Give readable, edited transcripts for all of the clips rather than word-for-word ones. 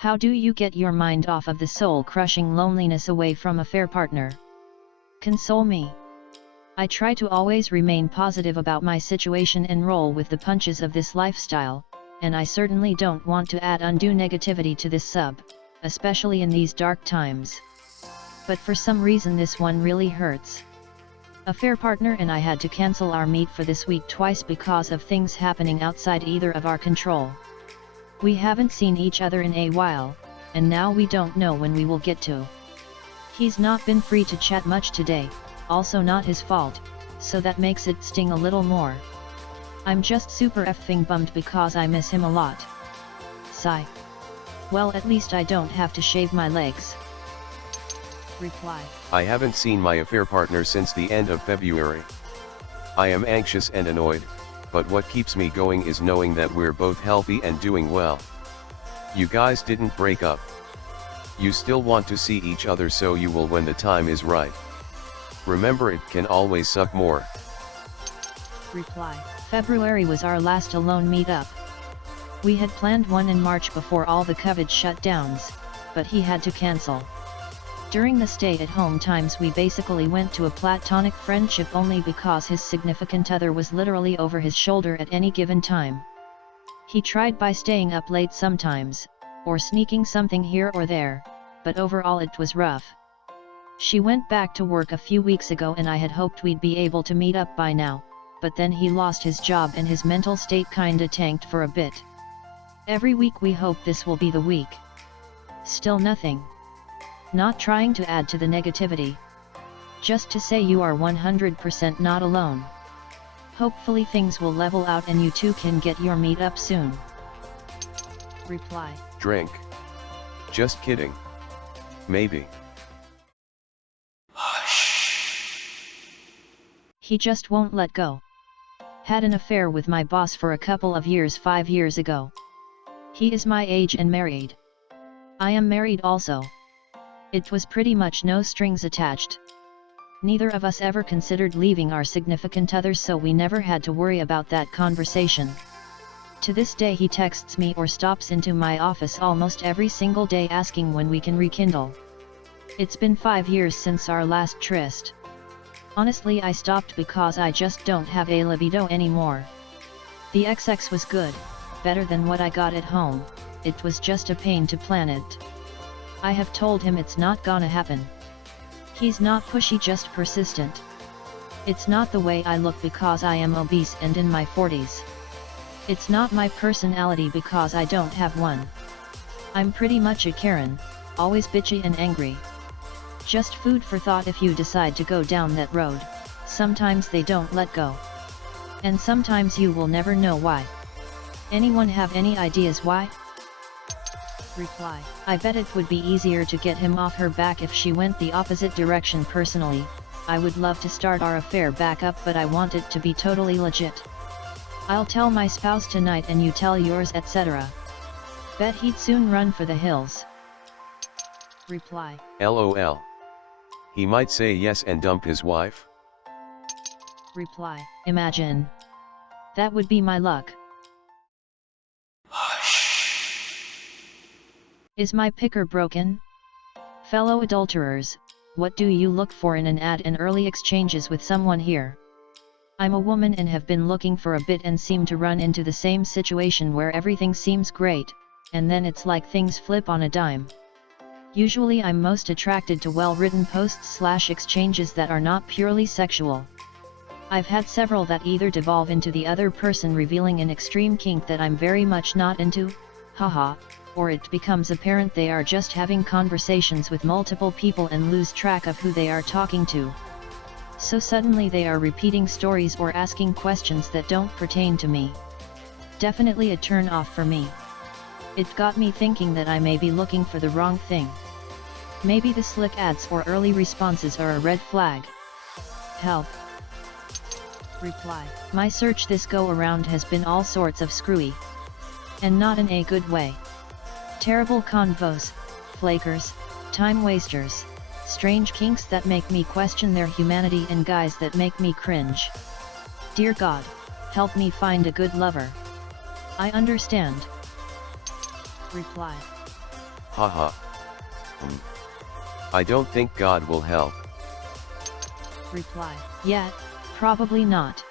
How do you get your mind off of the soul-crushing loneliness away from a fair partner? Console me. I try to always remain positive about my situation and roll with the punches of this lifestyle, and I certainly don't want to add undue negativity to this sub, especially in these dark times. But for some reason this one really hurts. A fair partner and I had to cancel our meet for this week twice because of things happening outside either of our control. We haven't seen each other in a while, and now we don't know when we will get to. He's not been free to chat much today, also not his fault, so that makes it sting a little more. I'm just super effing bummed because I miss him a lot. Sigh. Well, at least I don't have to shave my legs. Reply. I haven't seen my affair partner since the end of February. I am anxious and annoyed, but what keeps me going is knowing that we're both healthy and doing well. You guys didn't break up. You still want to see each other, so you will when the time is right. Remember, it can always suck more. Reply. February was our last alone meetup. We had planned one in March before all the COVID shutdowns, but he had to cancel. During the stay-at-home times we basically went to a platonic friendship only because his significant other was literally over his shoulder at any given time. He tried by staying up late sometimes, or sneaking something here or there, but overall it was rough. She went back to work a few weeks ago and I had hoped we'd be able to meet up by now, but then he lost his job and his mental state kinda tanked for a bit. Every week we hope this will be the week. Still nothing. Not trying to add to the negativity. Just to say you are 100% not alone. Hopefully things will level out and you two can get your meet up soon. Reply. Drink. Just kidding. Maybe. He just won't let go. Had an affair with my boss for a couple of years 5 years ago. He is my age and married. I am married also. It was pretty much no strings attached. Neither of us ever considered leaving our significant others, so we never had to worry about that conversation. To this day he texts me or stops into my office almost every single day asking when we can rekindle. It's been 5 years since our last tryst. Honestly, I stopped because I just don't have a libido anymore. The XX was good, better than what I got at home, it was just a pain to plan it. I have told him it's not gonna happen. He's not pushy, just persistent. It's not the way I look because I am obese and in my 40s. It's not my personality because I don't have one. I'm pretty much a Karen, always bitchy and angry. Just food for thought if you decide to go down that road. Sometimes they don't let go. And sometimes you will never know why. Anyone have any ideas why? Reply. I bet it would be easier to get him off her back if she went the opposite direction. Personally, I would love to start our affair back up, but I want it to be totally legit. I'll tell my spouse tonight and you tell yours, etc. Bet he'd soon run for the hills. Reply. LOL. He might say yes and dump his wife. Reply. Imagine. That would be my luck. Is my picker broken? Fellow adulterers, what do you look for in an ad and early exchanges with someone here? I'm a woman and have been looking for a bit and seem to run into the same situation where everything seems great, and then it's like things flip on a dime. Usually I'm most attracted to well-written posts/exchanges that are not purely sexual. I've had several that either devolve into the other person revealing an extreme kink that I'm very much not into, haha, or it becomes apparent they are just having conversations with multiple people and lose track of who they are talking to. So suddenly they are repeating stories or asking questions that don't pertain to me. Definitely a turn off for me. It got me thinking that I may be looking for the wrong thing. Maybe the slick ads or early responses are a red flag. Help. Reply. My search this go around has been all sorts of screwy. And not in a good way. Terrible convos, flakers, time wasters, strange kinks that make me question their humanity, and guys that make me cringe. Dear God, help me find a good lover. I understand. Reply. Haha. I don't think God will help. Reply. Yet, probably not.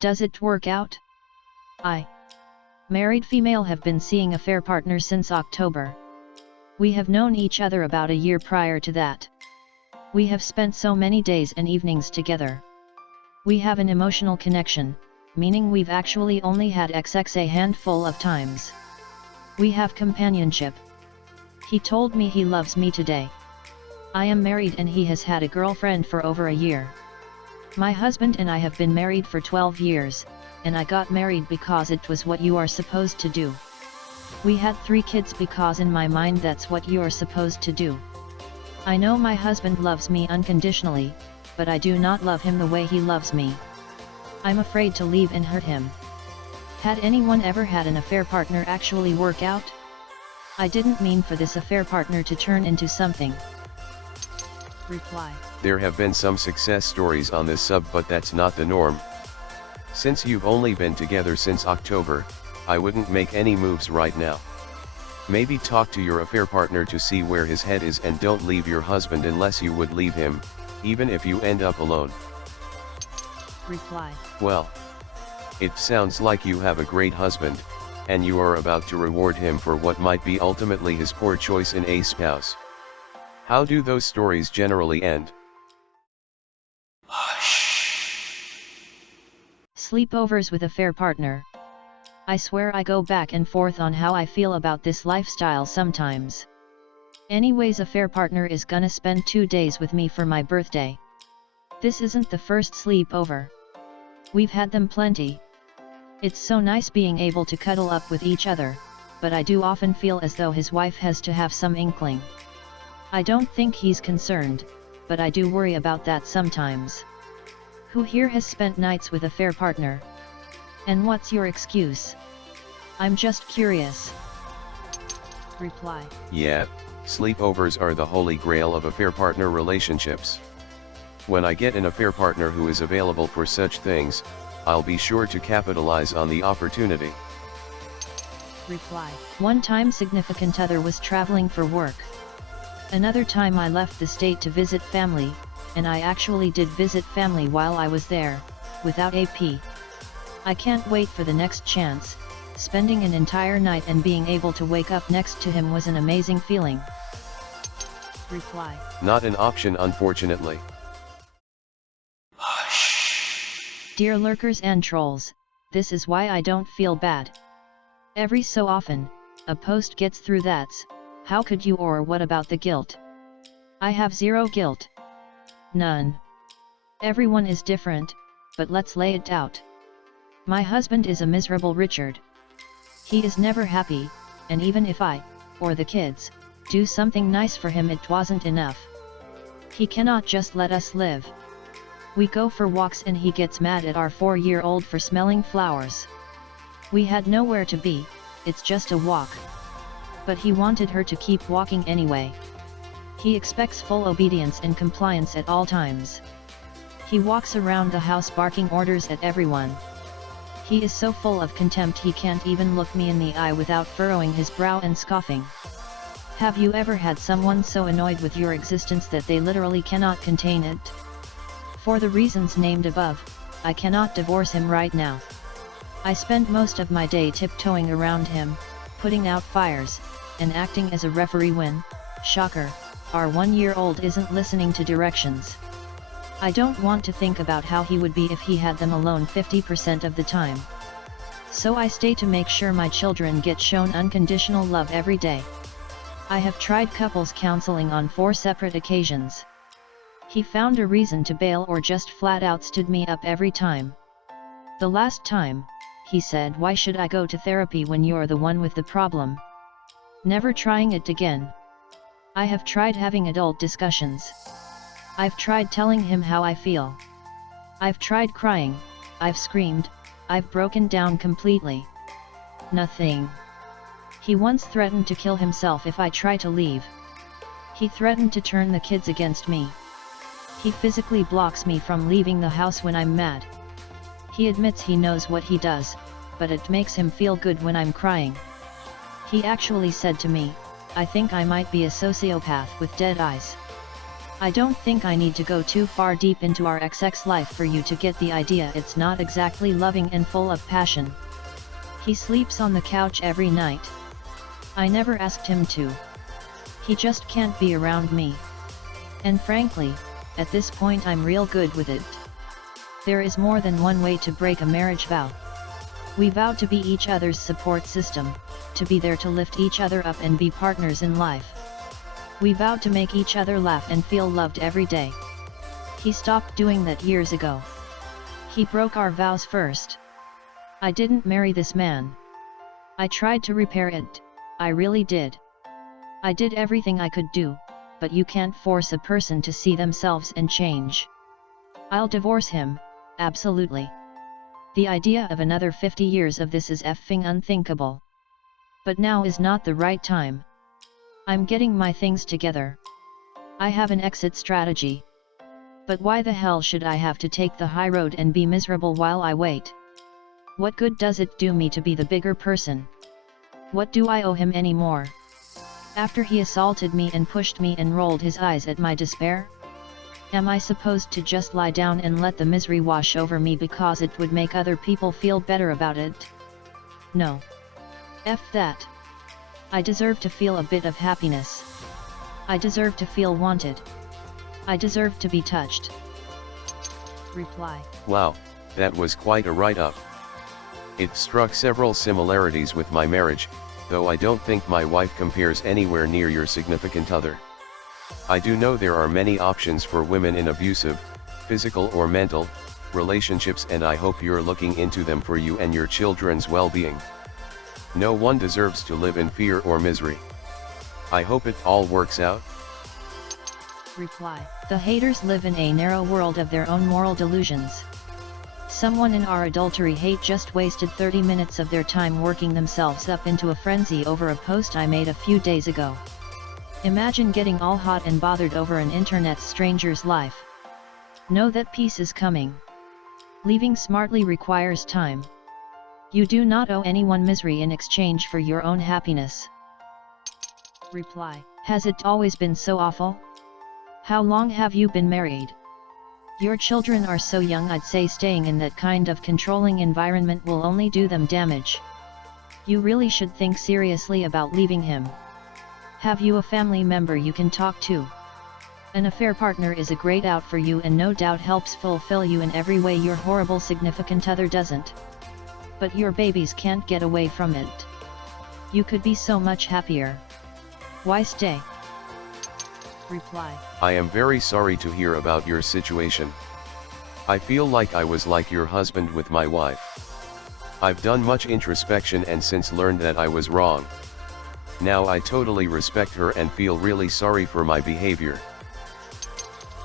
Does it work out? I, married female, have been seeing affair partner since October. We have known each other about a year prior to that. We have spent so many days and evenings together. We have an emotional connection, meaning we've actually only had XX a handful of times. We have companionship. He told me he loves me today. I am married and he has had a girlfriend for over a year. My husband and I have been married for 12 years, and I got married because it was what you are supposed to do. We had 3 kids because in my mind that's what you are supposed to do. I know my husband loves me unconditionally, but I do not love him the way he loves me. I'm afraid to leave and hurt him. Had anyone ever had an affair partner actually work out? I didn't mean for this affair partner to turn into something. Reply. There have been some success stories on this sub, but that's not the norm. Since you've only been together since October, I wouldn't make any moves right now. Maybe talk to your affair partner to see where his head is, and don't leave your husband unless you would leave him, even if you end up alone. Reply. Well, it sounds like you have a great husband, and you are about to reward him for what might be ultimately his poor choice in a spouse. How do those stories generally end? Sleepovers with affair partner. I swear I go back and forth on how I feel about this lifestyle sometimes. Anyways, affair partner is gonna spend 2 days with me for my birthday. This isn't the first sleepover. We've had them plenty. It's so nice being able to cuddle up with each other, but I do often feel as though his wife has to have some inkling. I don't think he's concerned, but I do worry about that sometimes. Who here has spent nights with affair partner? And what's your excuse? I'm just curious. Reply. Yeah, sleepovers are the holy grail of affair partner relationships. When I get an affair partner who is available for such things, I'll be sure to capitalize on the opportunity. Reply. One time significant other was traveling for work. Another time I left the state to visit family, and I actually did visit family while I was there, without AP. I can't wait for the next chance. Spending an entire night and being able to wake up next to him was an amazing feeling. Reply. Not an option, unfortunately. Dear lurkers and trolls, this is why I don't feel bad. Every so often, a post gets through that's, how could you, or what about the guilt? I have zero guilt. None. Everyone is different, but let's lay it out. My husband is a miserable Richard. He is never happy, and even if I, or the kids, do something nice for him, it wasn't enough. He cannot just let us live. We go for walks and he gets mad at our 4-year-old for smelling flowers. We had nowhere to be, it's just a walk. But he wanted her to keep walking anyway. He expects full obedience and compliance at all times. He walks around the house barking orders at everyone. He is so full of contempt he can't even look me in the eye without furrowing his brow and scoffing. Have you ever had someone so annoyed with your existence that they literally cannot contain it? For the reasons named above, I cannot divorce him right now. I spend most of my day tiptoeing around him, putting out fires, and acting as a referee when, shocker, our 1-year-old isn't listening to directions. I don't want to think about how he would be if he had them alone 50% of the time. So I stay to make sure my children get shown unconditional love every day. I have tried couples counseling on 4 separate occasions. He found a reason to bail or just flat out stood me up every time. The last time, he said, "Why should I go to therapy when you're the one with the problem?" Never trying it again. I have tried having adult discussions. I've tried telling him how I feel. I've tried crying, I've screamed, I've broken down completely. Nothing. He once threatened to kill himself if I try to leave. He threatened to turn the kids against me. He physically blocks me from leaving the house when I'm mad. He admits he knows what he does, but it makes him feel good when I'm crying. He actually said to me, I think I might be a sociopath with dead eyes. I don't think I need to go too far deep into our XX life for you to get the idea it's not exactly loving and full of passion. He sleeps on the couch every night. I never asked him to. He just can't be around me. And frankly, at this point I'm real good with it. There is more than one way to break a marriage vow. We vowed to be each other's support system, to be there to lift each other up and be partners in life. We vowed to make each other laugh and feel loved every day. He stopped doing that years ago. He broke our vows first. I didn't marry this man. I tried to repair it, I really did. I did everything I could do, but you can't force a person to see themselves and change. I'll divorce him, absolutely. The idea of another 50 years of this is effing unthinkable. But now is not the right time. I'm getting my things together. I have an exit strategy. But why the hell should I have to take the high road and be miserable while I wait? What good does it do me to be the bigger person? What do I owe him anymore? After he assaulted me and pushed me and rolled his eyes at my despair? Am I supposed to just lie down and let the misery wash over me because it would make other people feel better about it? No. F that. I deserve to feel a bit of happiness. I deserve to feel wanted. I deserve to be touched. Reply. Wow, that was quite a write-up. It struck several similarities with my marriage, though I don't think my wife compares anywhere near your significant other. I do know there are many options for women in abusive, physical or mental, relationships, and I hope you're looking into them for you and your children's well-being. No one deserves to live in fear or misery. I hope it all works out. Reply. The haters live in a narrow world of their own moral delusions. Someone in our adultery hate just wasted 30 minutes of their time working themselves up into a frenzy over a post I made a few days ago. Imagine getting all hot and bothered over an internet stranger's life. Know that peace is coming. Leaving smartly requires time. You do not owe anyone misery in exchange for your own happiness. Reply. Has it always been so awful? How long have you been married? Your children are so young, I'd say staying in that kind of controlling environment will only do them damage. You really should think seriously about leaving him. Have you a family member you can talk to? An affair partner is a great out for you and no doubt helps fulfill you in every way your horrible significant other doesn't. But your babies can't get away from it. You could be so much happier. Why stay? Reply. I am very sorry to hear about your situation. I feel like I was like your husband with my wife. I've done much introspection and since learned that I was wrong. Now I totally respect her and feel really sorry for my behavior.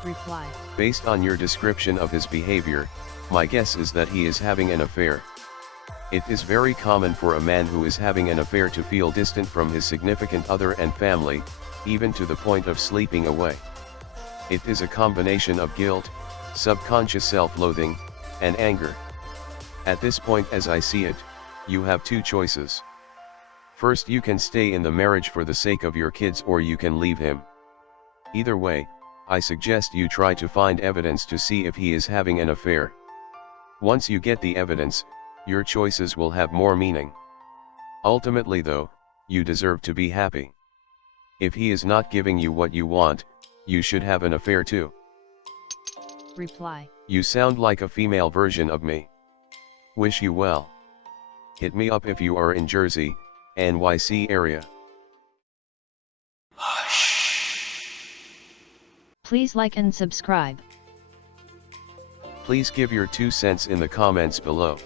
Reply. Based on your description of his behavior, my guess is that he is having an affair. It is very common for a man who is having an affair to feel distant from his significant other and family, even to the point of sleeping away. It is a combination of guilt, subconscious self-loathing, and anger. At this point, as I see it, you have two choices. First, you can stay in the marriage for the sake of your kids, or you can leave him. Either way, I suggest you try to find evidence to see if he is having an affair. Once you get the evidence, your choices will have more meaning. Ultimately though, you deserve to be happy. If he is not giving you what you want, you should have an affair too. Reply. You sound like a female version of me. Wish you well. Hit me up if you are in Jersey, NYC area. Please like and subscribe. Please give your 2 cents in the comments below.